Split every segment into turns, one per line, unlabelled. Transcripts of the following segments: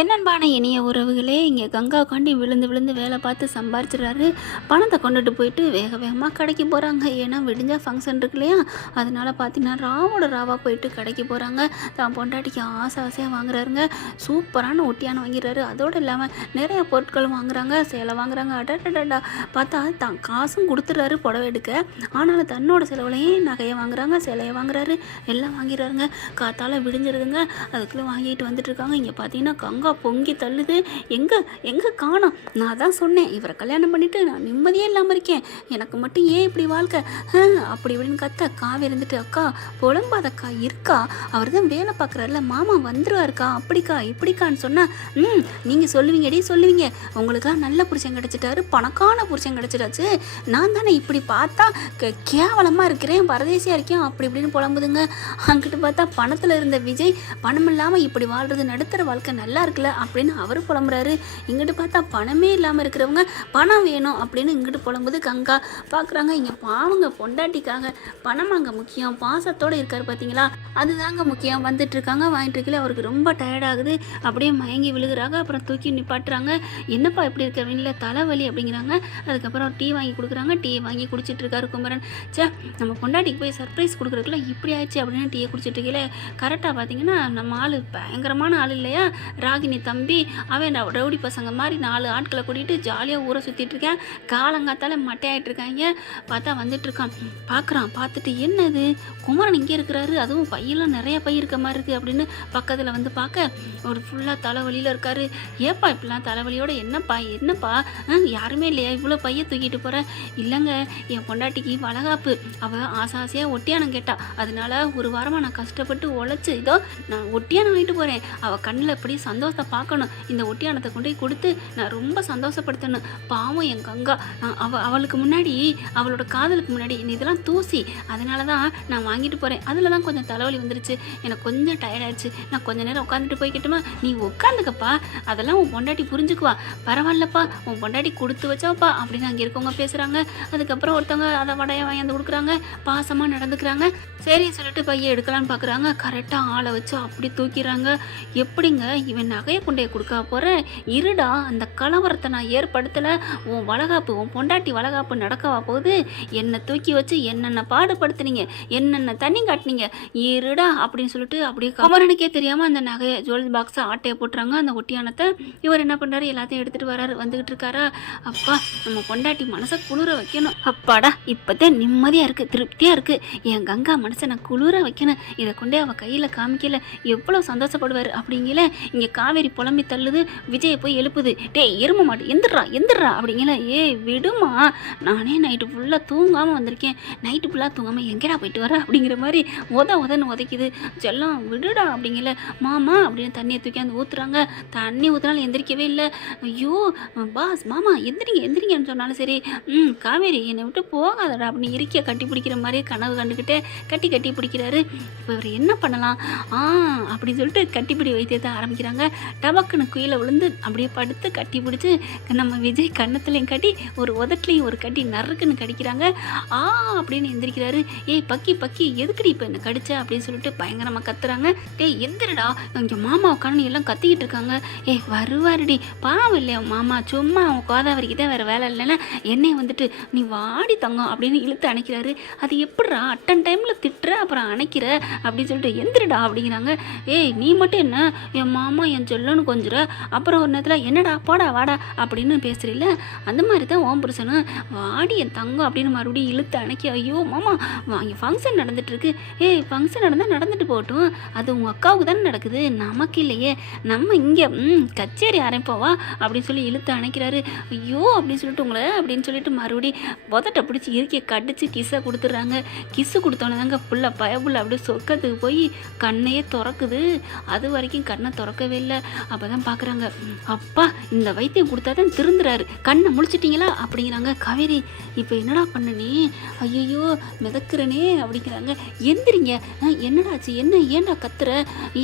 என்னன்பான இனிய உறவுகளே இங்கே கங்கா காண்டி விழுந்து விழுந்து வேலை பார்த்து சம்பாரிச்சிடுறாரு. பணத்தை கொண்டுட்டு போயிட்டு வேக வேகமாக கடைக்கு போகிறாங்க ஏன்னா விடிஞ்சால் ஃபங்க்ஷன் இருக்கு இல்லையா? அதனால் பார்த்தீங்கன்னா ராவோட ராவா போயிட்டு கடைக்கு போகிறாங்க தான் பொண்டாட்டிக்கு ஆசை ஆசையாக வாங்குறாருங்க. சூப்பரான ஒட்டியான வாங்கிறாரு அதோடு இல்லாமல் நிறைய பொருட்கள் வாங்குறாங்க. சேலை வாங்குறாங்க. அடடடா பார்த்தா தான் காசும் கொடுத்துட்றாரு புடவை எடுக்க. ஆனாலும் தன்னோட செலவுலையும் நகையை வாங்குறாங்க சிலையை வாங்குறாரு. எல்லாம் வாங்கிறாருங்க காத்தால விடிஞ்சிருதுங்க. அதுக்குள்ளே வாங்கிட்டு வந்துட்டு இருக்காங்க. இங்கே பார்த்தீங்கன்னா கங்கா பொங்கி தள்ளுது. எங்கே எங்கே காணோம் நான் தான் சொன்னேன் இவரை கல்யாணம் பண்ணிட்டு நான் நிம்மதியே இல்லாமல் இருக்கேன். எனக்கு மட்டும் ஏன் இப்படி வாழ்க்கை? அப்படி இப்படின்னு கத்த காவி இருந்துட்டு அக்கா புலம்பாதக்கா இருக்கா? அவர் தான் வேலை பார்க்குறாருல மாமா வந்துருவாருக்கா? அப்படிக்கா இப்படிக்கான்னு சொன்னால் ம் நீங்கள் சொல்லுவீங்கடி சொல்லுவீங்க. உங்களுக்குலாம் நல்ல புருஷன் கிடச்சிட்டாரு பணக்கான புருஷன் கிடச்சிட்டாச்சு. நான் தானே இப்படி பார்த்தா கே- இருக்கிறேன் பரதேசியாக இருக்கேன் அப்படி இப்படின்னு புலம்புதுங்க. அங்கிட்டு பார்த்தா பணத்தில் இருந்த விஜய் பணம் இல்லாமல் இப்படி வாழ்றது நடுத்தர வாழ்க்கை நல்லா இருக்குல்ல அப்படின்னு அவர் புலம்புறாரு. இங்கிட்டு பார்த்தா பணமே இல்லாமல் இருக்கிறவங்க பணம் வேணும் அப்படின்னு இங்கிட்டு புலம்புது கங்கா. பார்க்குறாங்க இங்கே பாவங்க பொண்டாட்டிக்காக பணம் அங்கே முக்கியம் பாசத்தோடு இருக்கார் பார்த்தீங்களா அதுதாங்க முக்கியம். வந்துட்டு இருக்காங்க வாங்கிட்டு இருக்கல அவருக்கு ரொம்ப டயர்டாகுது ஆகுது. அப்படியே மயங்கி விழுகுறாங்க அப்புறம் தூக்கி நிப்பாட்டுறாங்க. என்னப்பா இப்படி இருக்க இல்லை தலைவலி அப்படிங்கிறாங்க. அதுக்கப்புறம் டீ வாங்கி கொடுக்குறாங்க டீ வாங்கி குடிச்சிட்டு இருக்காரு குமரன். சே நம்ம பொண்டாட்டிக்கு போய் சர்ப்ரைஸ் கொடுக்குறதுக்குள்ள இப்படி ஆயிடுச்சு அப்படின்னு டீயை குடிச்சிட்டு இருக்கல. கரெக்டாக பார்த்தீங்கன்னா நம்ம ஆள் பயங்கரமான ஆள் இல்லையா? ராகினி தம்பி அவன் ரவுடி பசங்க மாதிரி நாலு ஆட்களை கூட்டிகிட்டு ஜாலியாக ஊரை சுற்றிட்டு இருக்கேன். காலங்காத்தால மட்டையாயிட்டு இருக்காங்க. பார்த்தா வந்துட்டு இருக்கான். பார்க்குறான் பார்த்துட்டு என்னது? குமரன் இங்கே இருக்கிறாரு. அதுவும் பையெல்லாம் நிறைய பை இருக்க மாதிரி இருக்குது அப்படின்னு பக்கத்தில் வந்து பார்க்க ஒரு ஃபுல்லாக தலைவலியில் இருக்காரு. ஏப்பா இப்படிலாம் தலைவலியோட என்னப்பா என்னப்பா? ஆ, யாருமே இல்லையா? இவ்வளோ பைய தூக்கிட்டு போகிற இல்லைங்க என் பொண்டாட்டிக்கு வளகாப்பு. அவள் ஆசை ஆசையாக ஒட்டியானம் கேட்டா. அதனால ஒரு வாரமாக நான் கஷ்டப்பட்டு உழைச்சி இதோ நான் ஒட்டியானம் வாங்கிட்டு போகிறேன் அவள் கண்ணில் எப்படி சந்தோஷத்தை பார்க்கணும். இந்த ஒட்டியானத்தை கொண்டு போய் கொடுத்து நான் ரொம்ப சந்தோஷப்படுத்தணும். பாவம் என் கங்கா. அவ அவளுக்கு முன்னாடி அவளோட காதலுக்கு முன்னாடி நீ இதெல்லாம் தூசி. அதனால தான் நான் வாங்கிட்டு போகிறேன் அதில் தான் கொஞ்சம் தலைவலி வந்துருச்சு. எனக்கு கொஞ்சம் டயர்டாயிடுச்சு நான் கொஞ்ச நேரம் உட்காந்துட்டு போய்கிட்டுமா நீ உட்காந்துக்கப்பா. அதெல்லாம் உன் பொண்டாட்டி புரிஞ்சுக்குவா. பரவாயில்லப்பா. உன் பொண்டாட்டி கொடுத்து வச்சாப்பா. அப்படின்னு அங்கே இருக்கவங்க பேசுகிறாங்க அதுக்கப்புறம் ஒருத்தவங்க அதை வடையை வாங்கி கொடுக்குறாங்க. பாசமாக நடந்துக்கிறாங்க. சரின்னு சொல்லிட்டு பையன் எடுக்கலான்னு பார்க்குறாங்க கரெக்டாக ஆளை வச்சு அப்படி தூக்கிறாங்க எப்படிங்க இவன் நகையை கொண்டே கொடுக்க போகிறேன் இருடா அந்த கலவரத்தை நான் ஏற்படுத்தலை. உன் வளகாப்பு உன் பொண்டாட்டி வளகாப்பு நடக்கவா போகுது? என்னை தூக்கி வச்சு என்னென்ன பாடுபடுத்துனீங்க? என்னென்ன தண்ணி காட்டினீங்க? இருடா அப்படின்னு சொல்லிட்டு அப்படியே கமரனுக்கே தெரியாமல் அந்த நகையை ஜுவல் பாக்ஸை ஆட்டையை போட்டுறாங்க. அந்த ஒட்டியானத்தை இவர் என்ன பண்ணுறாரு எல்லாத்தையும் எடுத்துகிட்டு வராரு வந்துக்கிட்டு இருக்காரா? அப்பா நம்ம பொண்டாட்டி மனசை குளிர வைக்கணும். அப்பாடா இப்போதான் நிம்மதியாக இருக்குது திருப்தியாக இருக்குது என் கங்கா மனசை நான் குளிர வைக்கணும். இதை கொண்டே அவள் கையில் காமிக்கல. எவ்வளோ சந்தோஷப்படுவார் அப்படிங்கல. இங்கே கா காவேரி புலம்பி தள்ளுது விஜயை போய் எழுப்புது. டேய் எரும மாட்டு எந்திரா எந்திரா அப்படிங்கல ஏய் விடுமா. நானே நைட்டு ஃபுல்லாக தூங்காமல் வந்திருக்கேன். நைட்டு ஃபுல்லாக தூங்காமல் எங்கேடா போயிட்டு வர அப்படிங்கிற மாதிரி உத உதன்னு உதைக்குது. செல்லம் விடுடா அப்படிங்கல மாமா அப்படின்னு தண்ணியை தூக்கி அந்த ஊற்றுறாங்க தண்ணி ஊற்றுனாலும் எந்திரிக்கவே இல்லை. ஐயோ பாஸ் மாமா எந்திரிங்க எந்திரிங்கன்னு சொன்னாலும் சரி. ம் காவேரி என்னை விட்டு போகாதடா அப்படின்னு இருக்கிய கட்டி பிடிக்கிற மாதிரி கனவு கண்டுக்கிட்டே கட்டி கட்டி பிடிக்கிறாரு. இப்போ இவர் என்ன பண்ணலாம்? ஆ அப்படின்னு சொல்லிட்டு கட்டிப்பிடி வைத்தியத்தை ஆரம்பிக்கிறாங்க. டபக்குன்னு கீழே விழுந்து அப்படியே படுத்து கட்டி பிடிச்சி நம்ம விஜய் கன்னத்துலையும் கட்டி ஒரு உதட்லையும் ஒரு கட்டி நறுக்குன்னு கடிக்கிறாங்க. ஆ அப்படின்னு எந்திரிக்கிறாரு. ஏய் பக்கி பக்கி எதுக்குடி இப்போ என்ன கடிச்ச? அப்படின்னு சொல்லிட்டு பயங்கரமாக கத்துறாங்க. டேய் எந்திரடா. இங்கே மாமா உட்காந்து எல்லாம் கத்திக்கிட்டு இருக்காங்க. ஏய் வருவாருடி. பாவம் இல்லையா மாமா? சும்மா அவன் கோதாவரிக்கு தான் வேறு வேலை இல்லைன்னா என்னை வந்துட்டு நீ வாடி தங்கம் அப்படின்னு இழுத்து அணைக்கிறாரு. அது எப்படிடா? அட்டன் டைமில் திட்டுற அப்புறம் அணைக்கிற அப்படின்னு சொல்லிட்டு எந்திரடா அப்படிங்கிறாங்க. ஏய் நீ மட்டும் என்ன? என் மாமா என் செல்லன்னு கொஞ்சிற. அப்புறம் ஒரு நேரத்தில் என்னடா போடா வாடா அப்படின்னு பேசுறீல்ல. அந்த மாதிரி தான் ஓம் புருஷனும் வாடி என் தங்கம் அப்படின்னு மறுபடியும் இழுத்து அணைக்கி ஐயோ மாமா இங்கே ஃபங்க்ஷன் நடந்துட்டுருக்கு. ஏய் ஃபங்க்ஷன் நடந்தால் நடந்துட்டு போகட்டும். அது உங்கள் அக்காவுக்கு தானே நடக்குது. நமக்கு இல்லையே. நம்ம இங்கே ம் கச்சேரி ஆரம்பிப்போவா அப்படின்னு சொல்லி இழுத்து அணைக்கிறாரு. ஐயோ அப்படின்னு சொல்லிட்டு உங்களை அப்படின்னு சொல்லிட்டு மறுபடி புதட்டை பிடிச்சி இருக்கிய கடிச்சு கிஸ்ஸை கொடுத்துட்றாங்க கிஸ்ஸு கொடுத்தோன்னே தாங்க புள்ள பயபுள்ள அப்படியே சொர்க்கத்துக்கு போய் கண்ணையே திறக்குது. அது வரைக்கும் கண்ணை திறக்கவே இல்லை. அப்போ தான் பார்க்குறாங்க அப்பா இந்த வைத்தியம் கொடுத்தா தான் திருந்துறாரு. கண்ணை முழிச்சிட்டிங்களா? அப்படிங்கிறாங்க. காவேரி இப்போ என்னடா பண்ணனே? நீ ஐயோ மிதக்குறனே அப்படிங்கிறாங்க. எந்திரிங்க. என்னடாச்சு? என்னடா ஆச்சு என்ன ஏன்டா கத்துற?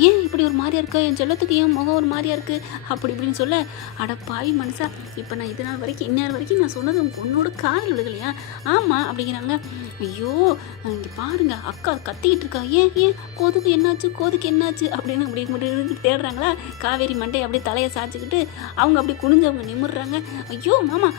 ஏன் இப்படி ஒரு மாதிரியா இருக்க? என் செல்லத்துக்கு ஏன் முகம் ஒரு மாதிரியா இருக்கு? அப்படி இப்படின்னு சொல்ல அட பாவி மனுஷா இப்போ நான் இது நாள் வரைக்கும் இந்நேரம் வரைக்கும் நான் சொன்னது உன் பொண்ணோட காதல் விழுகலையா? ஆமாம் அப்படிங்கிறாங்க. ஐயோ இங்கே பாருங்க அக்கா கத்திக்கிட்டு இருக்கா. ஏன் ஏன்? கோதுக்கு என்னாச்சு? கோதுக்கு என்னாச்சு? அப்படின்னு அப்படி இப்படி தேடுறாங்களா? காவேரி மண்டை அப்படியே தலையை சாய்ச்சிக்கிட்டு அவங்க அப்படி குனிஞ்சவங்க நிமிடுறாங்க ஐயோ மாமா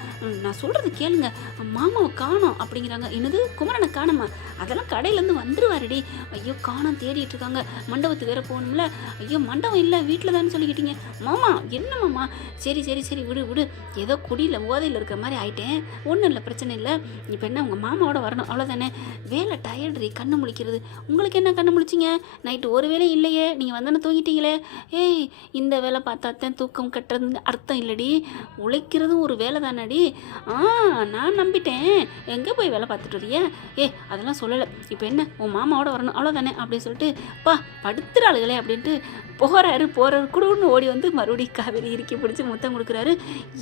நான் சொல்கிறது கேளுங்க. மாமாவை காணோம் அப்படிங்கிறாங்க. என்னது? குமரனை காணமா? அதெல்லாம் கடையிலேருந்து வந்துடுவாருடி ஐயோ காணோம் தேடிட்டு இருக்காங்க. மண்டபத்துக்கு வேற போகணும்ல. ஐயோ மண்டபம் இல்லை வீட்டில் தானே சொல்லிக்கிட்டீங்க. மாமா என்ன மாமா? சரி சரி சரி விடு விடு. ஏதோ குடியில் ஓதையில் இருக்கிற மாதிரி ஆயிட்டேன். ஒன்றும் இல்லை பிரச்சனை இல்லை. இப்போ என்ன உங்கள் மாமாவோட வரணும். அவ்வளோதானே வேலை டயர்டு கண்ணு முழிக்கிறது. உங்களுக்கு என்ன கண்ணு முழிச்சிங்க? நைட்டு ஒரு வேளை இல்லையே. நீங்கள் வந்தோன்னே தூங்கிட்டீங்களே. ஏய் இந்த வேலை பார்த்தாத்தான் தூக்கம் கட்டுறதுன்னு அர்த்தம் இல்லடி. உழைக்கிறதும் ஒரு வேலை தானடி. ஆ நான் நம்பிட்டேன். எங்கே போய் வேலை பார்த்துட்டு வரியா? ஏ அதெல்லாம் சொல்லலை. இப்போ என்ன? உன் மாமாவோட வரணும். அவ்வளோதானே அப்படின்னு சொல்லிட்டு பா படுத்துற ஆளுகளே அப்படின்ட்டு போகிறாரு போகிறாரு குடுன்னு ஓடி வந்து மறுபடியும் காவேரி இறுக்கி பிடிச்சி முத்தம் கொடுக்குறாரு.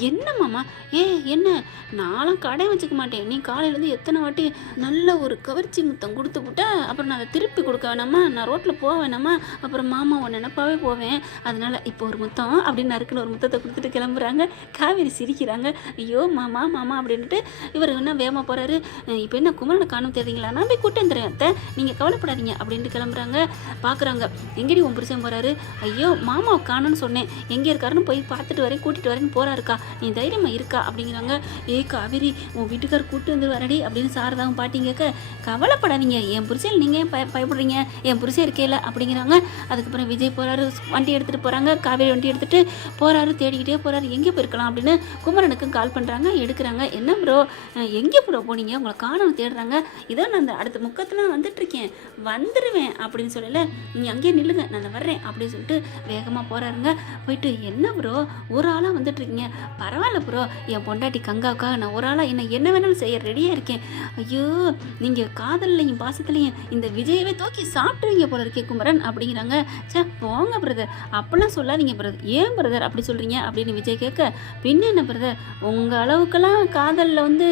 என்ன மாமா? ஏ என்ன? நானும் கடை வச்சுக்க மாட்டேன். நீ காலையிலேருந்து எத்தனை வாட்டி நல்ல ஒரு கவர்ச்சி முத்தம் கொடுத்து விட்டா அப்புறம் நான் அதை திருப்பி கொடுக்க வேணாமா? நான் ரோட்டில் போக வேணாமா? அப்புறம் மாமா உன் நினப்பாவே போவேன். அதனால இப்போ ஒரு முத்தம் அப்படின்னு நறுக்குன்னு ஒரு முத்தத்தை கொடுத்துட்டு கிளம்புறாங்க. காவேரி சிரிக்கிறாங்க. ஐயோ மாமா மாமா அப்படின்ட்டு இவர் என்ன வேகமாக போகிறாரு இப்போ என்ன குமரனை காணும் தெரியுங்களா நான் போய் கூட்டம் தரேன் அத்தை. நீங்கள் கவலைப்படாதீங்க அப்படின்ட்டு கிளம்புறாங்க. பார்க்குறாங்க எங்கடி உன் புருஷன் போகிறாரு ஐயோ மாமாவை காணோன்னு சொன்னேன். எங்கே இருக்காருன்னு போய் பார்த்துட்டு வரேன் கூட்டிகிட்டு வரேன்னு போகிறாருக்கா நீ தைரியமாக இருக்கா? அப்படிங்கிறாங்க. ஏ காவேரி உன் வீட்டுக்கார் கூட்டு வந்து வரடி அப்படின்னு சாரதாவும் பாட்டிங்க கேட்க கவலைப்படாதீங்க. என் புருஷன் நீங்கள் ஏன் பய பயப்படுறீங்க? என் புருஷன் இருக்கேல அப்படிங்கிறாங்க. அதுக்கப்புறம் விஜய் போகிறாரு வண்டி எடுத்துகிட்டு போகிறாங்க காவேரி வண்டி எடுத்துகிட்டு போகிறாரு தேடிக்கிட்டே போகிறாரு எங்கே போயிருக்கலாம் அப்படின்னு குமரனுக்கும் கால் பண்ணுறாங்க எடுக்கிறாங்க. என்ன ப்ரோ எங்கே ப்ரோ போனீங்க? உங்களை காணும் தேடுறாங்க. இதோ நான் அந்த அடுத்த முக்கத்தில் வந்துட்டுருக்கேன் வந்துடுவேன் அப்படின்னு சொல்லல. நீ அங்கேயே நில்லுங்க நான் வர்றேன் அப்படின்னு சொல்லிட்டு வேகமாக போகிறாருங்க போயிட்டு என்ன ப்ரோ ஒரு ஆளாக வந்துட்டுருக்கீங்க. பரவாயில்ல ப்ரோ என் பொண்டாட்டி கங்காவுக்கா நான் ஒரு ஆளாக என்ன என்ன வேணாலும் செய்ய ரெடியாக இருக்கேன். ஐயோ நீங்கள் காதல்லையும் பாசத்துலையும் இந்த விஜயவே தூக்கி சாப்பிட்ருவீங்க போல இருக்கே குமரன் அப்படிங்கிறாங்க. சே போங்க பிரதர் அப்படிலாம் சொல்லாதீங்க பிரதர் ஏன் பிரதர் அப்படி சொல்கிறீங்க அப்படின்னு விஜய் கேட்க பின்ன என்ன பிரதர் உங்கள் அளவுக்கெல்லாம் காதலில் வந்து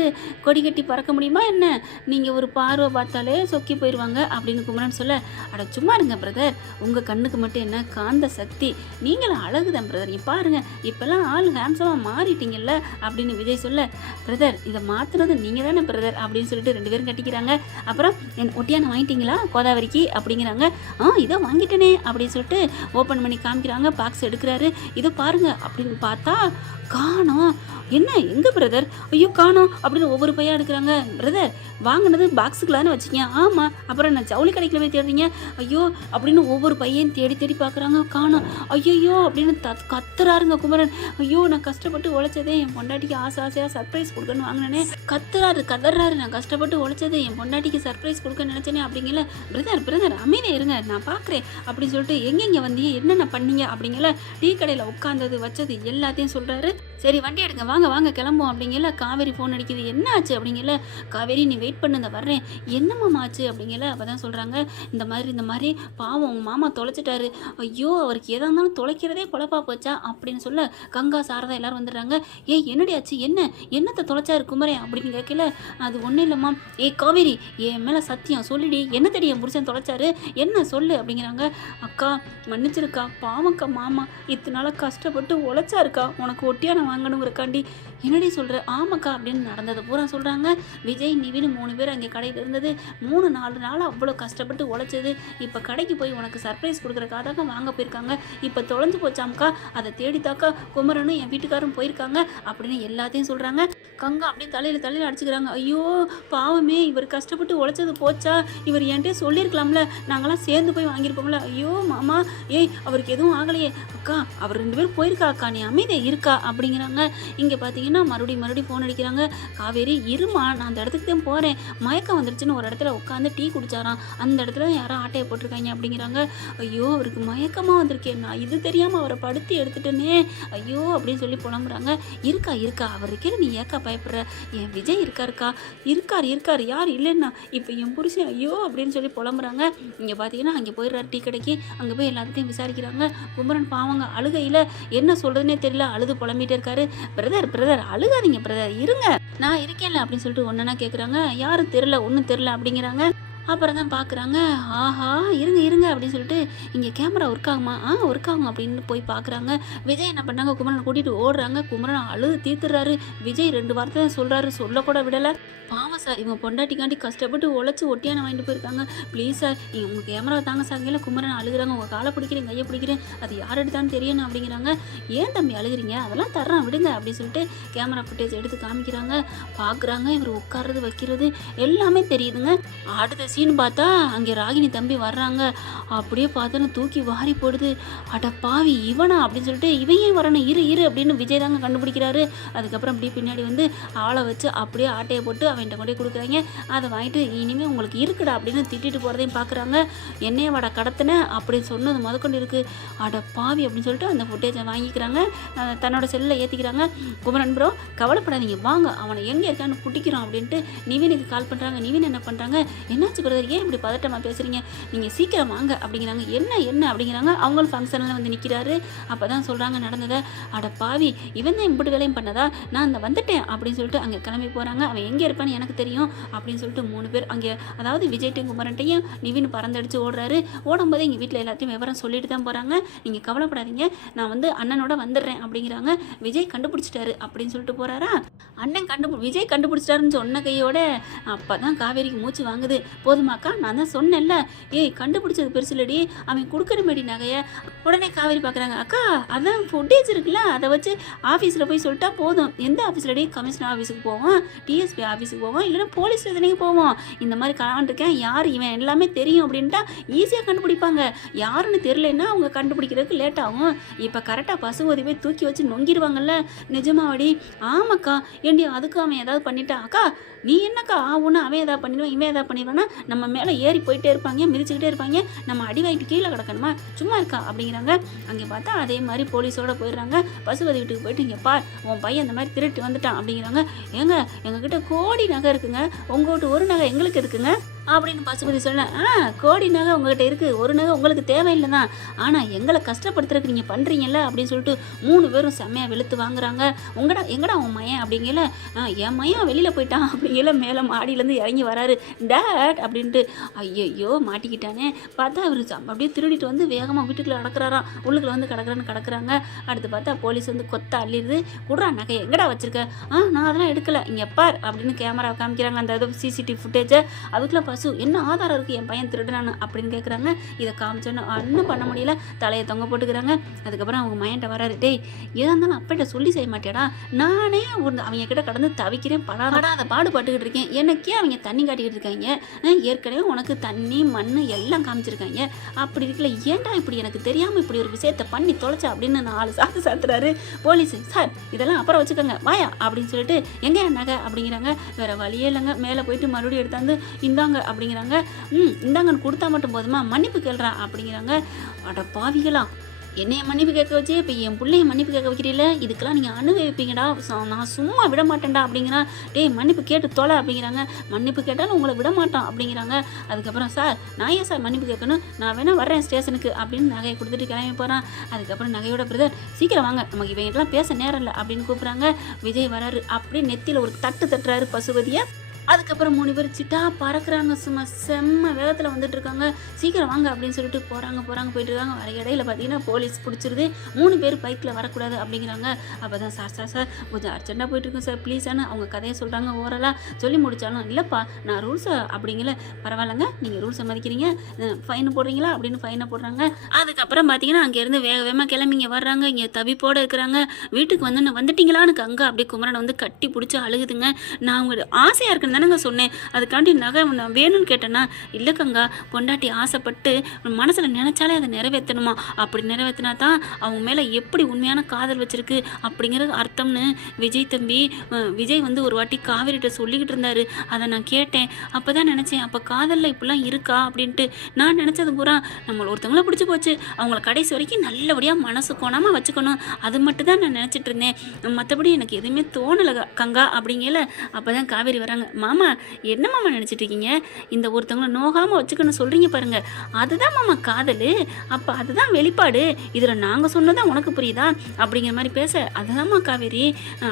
கொடி கட்டி பறக்க முடியுமா என்ன? நீங்கள் ஒரு பார்வை பார்த்தாலே சொக்கி போயிடுவாங்க அப்படின்னு குமரன் சொல்ல அட சும்மா இருங்க பிரதர் உங்கள் கண்ணுக்கு மட்டும் என்ன காந்த சக்தி. நீங்களும் அழகுதான் பிரதர் நீ பாருங்க இப்போல்லாம் ஆள் ஹேண்ட்ஸமாக மாறிட்டீங்கல்ல அப்படின்னு விஜய் சொல்ல பிரதர் இதை மாற்றுறது நீங்கள் தானே பிரதர் அப்படின்னு சொல்லிட்டு ரெண்டு பேரும் கட்டிக்கிறாங்க அப்புறம் என் ஒட்டியான வாங்கிட்டீங்களா கோதாவரிக்கு? அப்படிங்கிறாங்க. ஆ இதை வாங்கிட்டேனே அப்படின்னு சொல்லிட்டு ஓப்பன் பண்ணி காமிக்கிறாங்க. பாக்ஸ் எடுக்கிறாரு. இதை பாருங்க அப்படின்னு பார்த்தா காணோம் என்ன எங்க பிரதர் ஐயோ காணோம் அப்படின்னு ஒவ்வொரு பையன் எடுக்கிறாங்க. பிரதர் வாங்கினது பாக்ஸுக்குள்ளான்னு வச்சுக்கங்க ஆமாம் அப்புறம் நான் ஜவுளி கடைக்கில் போய் தேடுறீங்க? ஐயோ அப்படின்னு ஒவ்வொரு பையன் தேடி தேடி பார்க்குறாங்க. காணோம் ஐயோ அப்படின்னு த கத்துறாருங்க குமரன். ஐயோ நான் கஷ்டப்பட்டு உழைச்சதே என் பொண்டாட்டிக்கு ஆசை ஆசையாக சர்ப்ரைஸ் கொடுக்கணும்னு வாங்கினேனே. கத்துறாரு கதறாரு. நான் கஷ்டப்பட்டு உழைச்சது என் பொண்டாட்டிக்கு சர்ப்ரைஸ் கொடுக்க நினச்சேனே அப்படிங்கல. பிரதர் பிரதர் அமைதியாக இருங்க நான் பார்க்குறேன் அப்படின்னு சொல்லிட்டு எங்கெங்கே வந்தீங்க என்னென்ன பண்ணீங்க அப்படிங்கல. டீ கடையில் உட்காந்தது வச்சது எல்லாத்தையும் சொல்கிறாரு சரி வண்டி எடுங்க. வாங்க வாங்க கிளம்புவோம் அப்படிங்கல காவேரி ஃபோன் அடிக்குது. என்ன ஆச்சு அப்படிங்கல காவேரி நீ வெயிட் பண்ணு இந்த வர்றேன். என்னம்மா ஆச்சு அப்படிங்கல அப்போ தான் சொல்கிறாங்க இந்த மாதிரி இந்த மாதிரி பாவம் உங்கள் மாமா தொலைச்சிட்டாரு. ஐயோ அவருக்கு எதாக இருந்தாலும் தொலைக்கிறதே குழப்பா போச்சா அப்படின்னு சொல்ல கங்கா சாரதா எல்லாரும் வந்துடுறாங்க. ஏய் என்னடி ஆச்சு? என்ன? என்னத்தை தொலைச்சாரு குமரே அப்படின்னு கேட்கல. அது ஒன்றும் இல்லைம்மா. ஏய் காவேரி என் மேலே சத்தியம் சொல்லிடி. என்ன தெடி என் புருஷன் தொலைச்சாரு? என்ன சொல்லு அப்படிங்கிறாங்க. அக்கா மன்னிச்சிருக்கா. பாவம்க்கா மாமா இத்தனை நாளாக கஷ்டப்பட்டு உழைச்சாருக்கா. உனக்கு ஒட்டியான வாங்கணுங்கிறக்காண்டி என்னடி சொல்கிற ஆமாக்கா அப்படின்னு நடந்தது. பூரா சொல்கிறாங்க விஜய் நிவின் மூணு பேர் அங்கே கடையில் இருந்தது. மூணு நாலு நாள் அவ்வளோ கஷ்டப்பட்டு உழைச்சது. இப்போ கடைக்கு போய் உனக்கு சர்ப்ரைஸ் கொடுக்குறக்காக வாங்க போயிருக்காங்க. இப்போ தொலைஞ்சு போச்சாம்க்கா? அதை தேடித்தாக்கா குமரனும் என் வீட்டுக்காரும் போயிருக்காங்க அப்படின்னு எல்லாத்தையும் சொல்கிறாங்க கங்கா அப்படியே தலையில் தலையில் அடிச்சுக்கிறாங்க. ஐயோ பாவமே இவர் கஷ்டப்பட்டு உழைச்சது போச்சா? இவர் என்கிட்ட சொல்லியிருக்கலாம்ல. நாங்களாம் சேர்ந்து போய் வாங்கியிருப்போம்ல. ஐயோ மாமா ஏய் அவருக்கு எதுவும் ஆகலையே. அக்கா அவர் ரெண்டு பேரும் போயிருக்கா அக்கா நீ அமைதியாக இருக்கா? அப்படிங்கிறாங்க. இங்கே பார்த்தீங்கன்னா மறுபடியும் மறுபடியும் ஃபோன் அடிக்கிறாங்க. காவேரி இருமா நான் அந்த இடத்துக்கு தான் போகிறேன் மயக்கம் வந்துருச்சுன்னு ஒரு இடத்துல உட்காந்து டீ குடிச்சாராம். அந்த இடத்துல யாரோ ஆட்டையை போட்டிருக்காங்க அப்படிங்கிறாங்க. ஐயோ அவருக்கு மயக்கமாக வந்திருக்கேன் நான் இது தெரியாமல் அவரை படுத்தி எடுத்துட்டேனே. ஐயோ அப்படின்னு சொல்லி புலம்புறாங்க. இருக்கா இருக்கா. அவருக்கே நீ ஏக்கா பயப்படுற. என் விஜய் இருக்காருக்கா இருக்கார் இருக்கார். யார் இல்லைன்னா? இப்போ என் புருஷன் ஐயோ அப்படின்னு சொல்லி புலம்புறாங்க. இங்கே பார்த்தீங்கன்னா அங்கே போயிடுறாரு டீ கடைக்கு. அங்கே போய் எல்லாத்தையும் விசாரிக்கிறாங்க. குமரன் பாவங்க அழுகையில் என்ன சொல்கிறதுனே தெரியல. அழுது புலம்பிட்டே இருக்காரு. பிரதர் பிரதர் அழுகாதீங்க பிரதர் இருங்க. நான் இருக்கேன்ல அப்படின்னு சொல்லிட்டு ஒன்றுனா கேட்குறாங்க யாரும் தெரில ஒன்றும் தெரில அப்படிங்கிறாங்க. அப்புறம் தான் பார்க்குறாங்க ஆஹா இருங்க இருங்க அப்படின்னு சொல்லிட்டு இங்கே கேமரா ஒர்க் ஆகுமா? ஆ ஒர்க் ஆகும் அப்படின்னு போய் பார்க்குறாங்க விஜய் என்ன பண்ணாங்க? குமரனை கூட்டிகிட்டு ஓடுறாங்க. குமரன் அழுது தீர்த்துறாரு. விஜய் ரெண்டு வார்த்தை தான் சொல்கிறாரு சொல்லக்கூட விடலை. பாவம் சார் இவங்க பொண்டாட்டிக்காண்டி கஷ்டப்பட்டு உழைச்சி ஒட்டியான வாங்கிட்டு போயிருக்காங்க. ப்ளீஸ் சார் நீங்கள் உங்கள் கேமரா தாங்க சார் குமரன் அழுகுறாங்க. உங்கள் காலை பிடிக்கிறேன் கையை பிடிக்கிறேன். அது யார் எடுத்தான்னு தெரியணும் அப்படிங்கிறாங்க. ஏன் தம்பி அழுகுறீங்க? அதெல்லாம் தர்றேன் விடுங்க அப்படின்னு சொல்லிட்டு கேமரா ஃபுட்டேஜ் எடுத்து காமிக்கிறாங்க. பார்க்குறாங்க இவர் உட்கார்றது வைக்கிறது எல்லாமே தெரியுதுங்க. அடுத்த சீன் பார்த்தா அங்கே ராகினி தம்பி வர்றாங்க. அப்படியே பார்த்தோன்னு தூக்கி வாரி போடுது. அட பாவி இவனா அப்படின்னு சொல்லிட்டு இவன் ஏன் வரணும்? இரு இரு அப்படின்னு விஜய் தாங்க கண்டுபிடிக்கிறாரு. அதுக்கப்புறம் அப்படியே பின்னாடி வந்து ஆளை வச்சு அப்படியே ஆட்டையை போட்டு அவன்கிட்ட கொண்டே கொடுக்குறாங்க. அதை வாங்கிட்டு இனிமேல் உங்களுக்கு இருக்குடா அப்படின்னு திட்டிட்டு போகிறதையும் பார்க்குறாங்க. என்னைய வட கடத்தின அப்படின்னு சொன்னது முதற்கொண்டு இருக்குது அட பாவி அப்படின்னு சொல்லிட்டு அந்த ஃபுட்டேஜை வாங்கிக்கிறாங்க. தன்னோட செல்லில் ஏற்றிக்கிறாங்க குமரன் ப்ரோ கவலைப்படாதீங்க. வாங்க அவனை எங்கே இருக்கான்னு பிடிக்கிறோம் அப்படின்ட்டு நிவினுக்கு கால் பண்ணுறாங்க நிவின் என்ன பண்ணுறாங்க என்னாச்சு பிரதர் ஏன் இப்படி பதட்டமாக பேசுகிறீங்க நீங்கள் சீக்கிரம் வாங்க அப்படிங்கிறாங்க. என்ன என்ன அப்படிங்கிறாங்க? அவங்களும் ஃபங்க்ஷனில் வந்து நிற்கிறாரு அப்போ தான் சொல்கிறாங்க நடந்ததை. அட பாவி இவன் தான் இப்படி வேலையும் பண்ணதா? நான் அந்த வந்துட்டேன் அப்படின்னு சொல்லிட்டு அங்கே கிளம்பி போகிறாங்க அவன் எங்கே இருப்பான்னு எனக்கு தெரியும் அப்படின்னு சொல்லிட்டு மூணு பேர் அங்கே அதாவது விஜய்ட்டையும் குமரன்ட்டையும் நிவின் பறந்தடிச்சு ஓடுறாரு. ஓடும்போது எங்கள் வீட்டில் எல்லாத்தையும் விவரம் சொல்லிட்டு தான் போகிறாங்க நீங்கள் கவலைப்படாதீங்க. நான் வந்து அண்ணனோட வந்துடுறேன் அப்படிங்கிறாங்க. விஜய் கண்டுபிடிச்சிட்டாரு அப்படின்னு சொல்லிட்டு போகிறாரா அண்ணன் கண்டுபி விஜய் கண்டுபிடிச்சிட்டாருன்னு சொன்ன கையோட அப்போ தான் காவேரிக்கு மூச்சு வாங்குது. போ போதுமாக்கா? நான் தான் சொன்னேன்ல. ஏய் கண்டுபிடிச்சது பெருசுலடி. அவன் கொடுக்கணுமேடி நகையை உடனே காவேரி பார்க்குறாங்க அக்கா அதான் ஃபுட்டேஜ் இருக்குல்ல அதை வச்சு ஆஃபீஸில் போய் சொல்லிட்டா போதும். எந்த ஆஃபீஸ்லடி கமிஷனர் ஆஃபீஸுக்கு போவோம் டிஎஸ்பி ஆஃபீஸுக்கு போவோம் இல்லைன்னா போலீஸ் ஸ்டேஷனுக்கு போவோம். இந்த மாதிரி கலாண்டிருக்கேன் யார் இவன்? எல்லாமே தெரியும் அப்படின்ட்டா ஈஸியாக கண்டுபிடிப்பாங்க. யாருன்னு தெரிலன்னா அவங்க கண்டுபிடிக்கிறதுக்கு லேட் ஆகும். இப்போ கரெக்டாக பசுபதி போய் தூக்கி வச்சு நொங்கிடுவாங்கல்ல நிஜமாவடி. ஆமாக்கா. ஏண்டி அதுக்கு அவன் ஏதாவது பண்ணிட்டான் அக்கா நீ என்னக்கா? ஆவுன்னு அவன் ஏதாவது பண்ணிடுவான் இவன் ஏதாவது பண்ணிடுவான்னா நம்ம மேலே ஏறி போயிட்டே இருப்பாங்க மிதிச்சுக்கிட்டே இருப்பாங்க. நம்ம அடி வாங்கிட்டு கீழே கிடக்கணுமா? சும்மா இருக்கா? அப்படிங்கிறாங்க. அங்கே பார்த்தா அதே மாதிரி போலீஸோட போயிடுறாங்க. பசுபதி வீட்டுக்கு போயிட்டு இங்கே பார் உன் பையன் இந்த மாதிரி திருட்டு வந்துட்டான். அப்படிங்கிறாங்க. ஏங்க எங்ககிட்ட கோடி நகை இருக்குங்க. உங்கள் வீட்டு ஒரு நகை எங்களுக்கு இருக்குங்க. அப்படின்னு பசுபதி சொல்ல ஆ கோடி நகை உங்ககிட்ட இருக்குது ஒரு நகை உங்களுக்கு தேவையில்லை தான் ஆனால் எங்களை கஷ்டப்படுத்துறதுக்கு நீங்கள் பண்ணுறீங்கல்ல அப்படின்னு சொல்லிட்டு மூணு பேரும் செம்மையாக வெளுத்து வாங்குறாங்க. உங்கடா எங்கடா உன் மயன்? அப்படிங்கல "ஆ, என் மயன் வெளியில் போயிட்டான். அப்படிங்கல மேலே மாடியிலேருந்து இறங்கி வராரு. டேட்! அப்படின்ட்டு ஐயோ மாட்டிக்கிட்டானே. பார்த்தா அவர் அப்படியே திருடிட்டு வந்து வேகமாக வீட்டுக்குள்ளே நடக்கிறாராம் உள்ளுக்குள்ள வந்து கிடக்குறான்னு கிடக்குறாங்க. அடுத்து பார்த்தா போலீஸ் வந்து கொத்த அள்ளிடுது. குடுறா நகை எங்கடா வச்சிருக்க? ஆ நான் அதெல்லாம் எடுக்கலை. இங்கே பார். அப்படின்னு கேமரா காமிக்கிறாங்க. அந்த இது சிசிடிவி ஃபுட்டேஜை அதுக்குள்ளே பசு என்ன ஆதாரம் இருக்குது என் பையன் திருடுறான்னு அப்படின்னு கேட்குறாங்க இதை காமிச்சோன்னு ஒன்றும் பண்ண முடியல. தலையை தொங்க போட்டுக்கிறாங்க. அதுக்கப்புறம் அவங்க மையன்ட்ட வராரு டேய் எதாக இருந்தாலும் அப்பட்ட சொல்லி செய்ய மாட்டேடா நானே ஒரு அவங்க கிட்ட கடந்து தவிக்கிறேன் படாத பாடுபட்டுக்கிட்டு இருக்கேன். எனக்கே அவங்க தண்ணி காட்டிக்கிட்டு இருக்காங்க. ஏற்கனவே உனக்கு தண்ணி மண் எல்லாம் காமிச்சிருக்காங்க. அப்படி இருக்கல ஏன்டா இப்படி? எனக்கு தெரியாமல் இப்படி ஒரு விஷயத்தை பண்ணி தொலைச்சா அப்படின்னு நாலு சாத்து சாத்துறாரு போலீஸ். சார் இதெல்லாம் அப்புறம் வச்சுக்கோங்க. வாயா அப்படின்னு சொல்லிட்டு எங்கே நகை? அப்படிங்கிறாங்க. வேற வழியே இல்லைங்க. மேலே போயிட்டு மறுபடியும் எடுத்தாந்து இந்தாங்க அப்படிங்கிறாங்க. ம் இந்தாங்கன்னு கொடுத்தா மட்டும் போதுமா? மன்னிப்பு கேள்றான் அப்படிங்கிறாங்க. அட பாவிகளா. என்னைய மன்னிப்பு கேட்க வச்சு இப்போ என் பிள்ளைய மன்னிப்பு கேட்க வைக்கிறீல இதுக்கெல்லாம் நீங்கள் அனுபவிப்பீங்கடா. ச- நான் சும்மா விட மாட்டேன்டா அப்படிங்கிறான் டேய் மன்னிப்பு கேட்டு தொலை அப்படிங்கிறாங்க. மன்னிப்பு கேட்டாலும் உங்களை விட மாட்டான் அப்படிங்கிறாங்க. அதுக்கப்புறம் சார் நான் ஏன் சார் மன்னிப்பு கேட்கணும்? நான் வேணால் வர்றேன் ஸ்டேஷனுக்கு அப்படின்னு நகையை கொடுத்துட்டு கிளம்பி போகிறான் அதுக்கப்புறம் நகையோட பிரதர் சீக்கிரம் வாங்க. நமக்கு இவங்கெல்லாம் பேச நேரம் இல்லை அப்படின்னு கூப்பிட்றாங்க. விஜய் வராரு. அப்படியே நெத்தியில் ஒரு தட்டு தட்டுறாரு பசுபதியை. அதுக்கப்புறம் மூணு பேர் சிட்டா பறக்கிறாங்க சும்மா செம்ம வேகத்தில் வந்துட்டு இருக்காங்க. சீக்கிரம் வாங்க அப்படின்னு சொல்லிட்டு போகிறாங்க போகிறாங்க போயிட்டு இருக்காங்க. வர இடையில பார்த்தீங்கன்னா போலீஸ் பிடிச்சிருது. மூணு பேர் பைக்கில் வரக்கூடாது அப்படிங்கிறாங்க. அப்போ தான் சார் சார் சார் கொஞ்சம் அர்ஜென்ட்டாக போயிட்டுருக்கும் சார். ப்ளீஸானு அவங்க கதையை சொல்கிறாங்க ஓரலாக சொல்லி முடித்தாலும் இல்லைப்பா நான் ரூல்ஸை அப்படிங்கல. பரவாயில்லைங்க நீங்கள் ரூல்ஸை மதிக்கிறீங்க. ஃபைன் போடுறீங்களா அப்படின்னு ஃபைனை போடுறாங்க. அதுக்கப்புறம் பார்த்தீங்கன்னா அங்கேருந்து வேக வேகமாக கிளம்பி இங்கே வர்றாங்க. இங்கே தவிப்போடு இருக்கிறாங்க. வீட்டுக்கு வந்து வந்துட்டீங்களான்னு கங்கா அப்படியே குமரனை வந்து கட்டி பிடிச்சி அழுகுதுங்க. நான் அவங்க ஆசையாக இருக்கேன் இருக்குன்னு தானேங்க சொன்னேன். அதுக்காண்டி நகை நான் வேணும்னு கேட்டேன்னா இல்லை கங்கா பொண்டாட்டி ஆசைப்பட்டு மனசில் நினச்சாலே அதை நிறைவேற்றணுமா அப்படி நிறைவேற்றினா தான் அவங்க மேலே எப்படி உண்மையான காதல் வச்சிருக்கு? அப்படிங்கிறது அர்த்தம்னு விஜய் தம்பி விஜய் வந்து ஒரு வாட்டி காவேரிகிட்ட சொல்லிக்கிட்டு இருந்தாரு. அதை நான் கேட்டேன். அப்போ தான் நினச்சேன் அப்போ காதலில் இப்படிலாம் இருக்கா? அப்படின்ட்டு. நான் நினச்சது பூரா நம்மளை ஒருத்தவங்கள பிடிச்சி போச்சு. அவங்கள கடைசி வரைக்கும் நல்லபடியாக மனசு கோணாமல் வச்சுக்கணும். அது மட்டும் தான் நான் நினச்சிட்டு இருந்தேன். மற்றபடி எனக்கு எதுவுமே தோணலை கங்கா அப்படிங்கல அப்போ தான் காவேரி வராங்க. மாமா என்ன மாமா நினச்சிட்டு இருக்கீங்க இந்த ஒருத்தவங்கள நோகாமல் வச்சுக்கணும் சொல்கிறீங்க பாருங்கள் அதுதான் மாமா காதல். அப்போ அதுதான் வெளிப்பாடு. இதில் நாங்கள் சொன்னதான் உனக்கு புரியுதா? அப்படிங்கிற மாதிரி பேச அதுதான்மா காவேரி.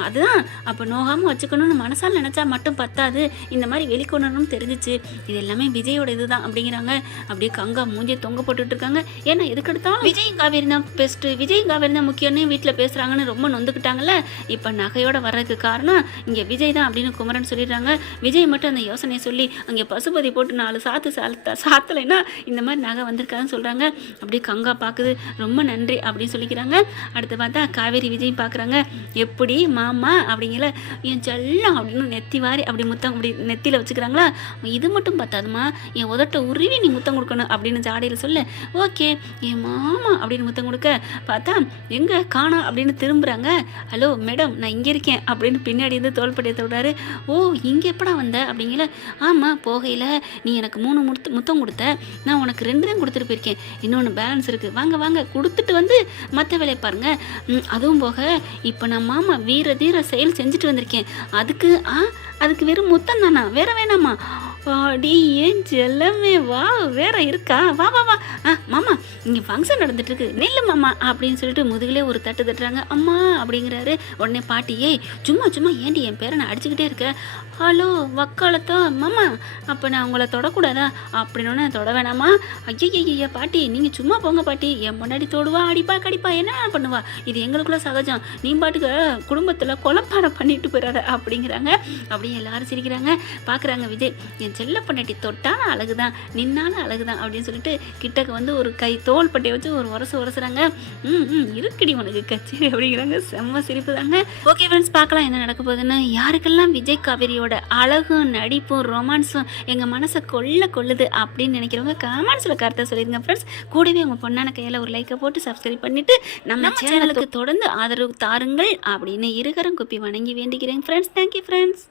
அதுதான். அப்போ நோகாமல் வச்சுக்கணும்னு மனசால் நினச்சா மட்டும் பத்தாது. இந்த மாதிரி வெளிக்கொணரணும்னு தெரிஞ்சிச்சு. இது எல்லாமே விஜயோட இதுதான் அப்படிங்கிறாங்க. அப்படியே கங்கா மூஞ்சியை தொங்க போட்டுட்டு இருக்காங்க ஏன்னா எதுக்கெடுத்தாலும் விஜய் காவேரி தான் பெஸ்ட்டு விஜய் காவேரி தான் முக்கியம்னு வீட்டில் பேசுகிறாங்கன்னு ரொம்ப நொந்துக்கிட்டாங்கல்ல. இப்போ நகையோட வர்றதுக்கு காரணம் இங்கே விஜய் தான் அப்படின்னு குமரன் சொல்லிடுறாங்க. விஜய் மட்டும் அந்த யோசனையை சொல்லி அங்கே பசுபதி போட்டு நாலு சாத்து சாத்த சாத்தலைன்னா இந்த மாதிரி நகை வந்திருக்காதுன்னு சொல்கிறாங்க அப்படியே கங்கா பார்க்குது ரொம்ப நன்றி அப்படின்னு சொல்லிக்கிறாங்க. அடுத்து பார்த்தா காவேரி விஜய் பார்க்குறாங்க எப்படி மாமா அப்படிங்கிற என் செல்லம் அப்படின்னு நெத்தி வாரி அப்படி முத்தம் அப்படி நெத்தியில் வச்சுக்கிறாங்களா? இது மட்டும் பார்த்தாதுமா என் உதட்ட உருவி நீ முத்தம் கொடுக்கணும் அப்படின்னு ஜாடையில் சொல்ல. ஓகே என் மாமா அப்படின்னு முத்தம் கொடுக்க பார்த்தா எங்கே காணா அப்படின்னு திரும்புகிறாங்க ஹலோ மேடம் நான் இங்கே இருக்கேன் அப்படின்னு பின்னாடி இருந்து தோள்பட்டியத்தை விடுறாரு. ஓ இங்கே எப்படா வந்த அப்படிங்கல ஆமாம் போகையில் நீ எனக்கு மூணு முத்து முத்தம் கொடுத்த நான் உனக்கு ரெண்டு தான் கொடுத்துட்டு போயிருக்கேன். இன்னொன்று பேலன்ஸ் இருக்குது வாங்க வாங்க கொடுத்துட்டு வந்து மற்ற வேலையை பாருங்கள் அதுவும் போக இப்போ நான் மாமா வீர தீர செயல் செஞ்சுட்டு வந்திருக்கேன். அதுக்கு ஆ அதுக்கு வெறும் முத்தம் தானா? வேற வேணாமா? அடி ஏன் செல்லமே வா வேற இருக்கா? வா வா வா. ஆ மாமா இங்கே ஃபங்க்ஷன் நடந்துட்டுருக்கு. நெல்லு மாமா அப்படின்னு சொல்லிட்டு முதுகிலே ஒரு தட்டு தட்டுறாங்க. அம்மா அப்படிங்கிறாரு. உடனே பாட்டியே சும்மா சும்மா ஏண்டி என் பேரை நான் அடிச்சுக்கிட்டே இருக்கேன் ஹலோ வக்காலத்தோ மாமா அப்போ நான் உங்களை தொடக்கூடாதா? அப்படின்னு தொட வேணாமா? ஐயய்யா பாட்டி நீங்கள் சும்மா போங்க பாட்டி. என் முன்னாடி தொடுவா அடிப்பா கடிப்பா என்ன பண்ணுவா? இது எங்களுக்குள்ள சகஜம். நீ பாட்டுக்கு குடும்பத்தில் குழப்பாடம் பண்ணிட்டு போயிடாத அப்படிங்கிறாங்க. அப்படியே எல்லாரும் சிரிக்கிறாங்க. பார்க்குறாங்க விஜய் என் செல்ல பொண்டாட்டி தொட்டான அழகு தான் நின்னாலும் அழகு தான் அப்படின்னு சொல்லிட்டு கிட்டக்க வந்து ஒரு கை தோல் பட்டையை வச்சு ஒரு உரசு உரசுறாங்க. ம் ம் இருக்குடி உனக்கு கச்சேரி அப்படிங்கிறாங்க. செம்ம சிரிப்பு தாங்க. ஓகே ஃப்ரெண்ட்ஸ் பார்க்கலாம் என்ன நடக்க போகுதுன்னு. யாருக்கெல்லாம் விஜய் காவேரியோட அழகும் நடிப்பும் ரொமான்ஸும் எங்கள் மனசை கொள்ள கொள்ளுது அப்படின்னு நினைக்கிறவங்க கமெண்ட்ஸில் கருத்தை சொல்லிடுங்க ஃப்ரெண்ட்ஸ் கூடவே உங்கள் பொண்ணான கையில் ஒரு லைக்கை போட்டு சப்ஸ்கிரைப் பண்ணிட்டு நம்ம சேனலுக்கு தொடர்ந்து ஆதரவு தாருங்கள் அப்படின்னு இருகரம் குப்பி வணங்கி வேண்டிக்கிறேன் ஃப்ரெண்ட்ஸ் தேங்க்யூ ஃப்ரெண்ட்ஸ்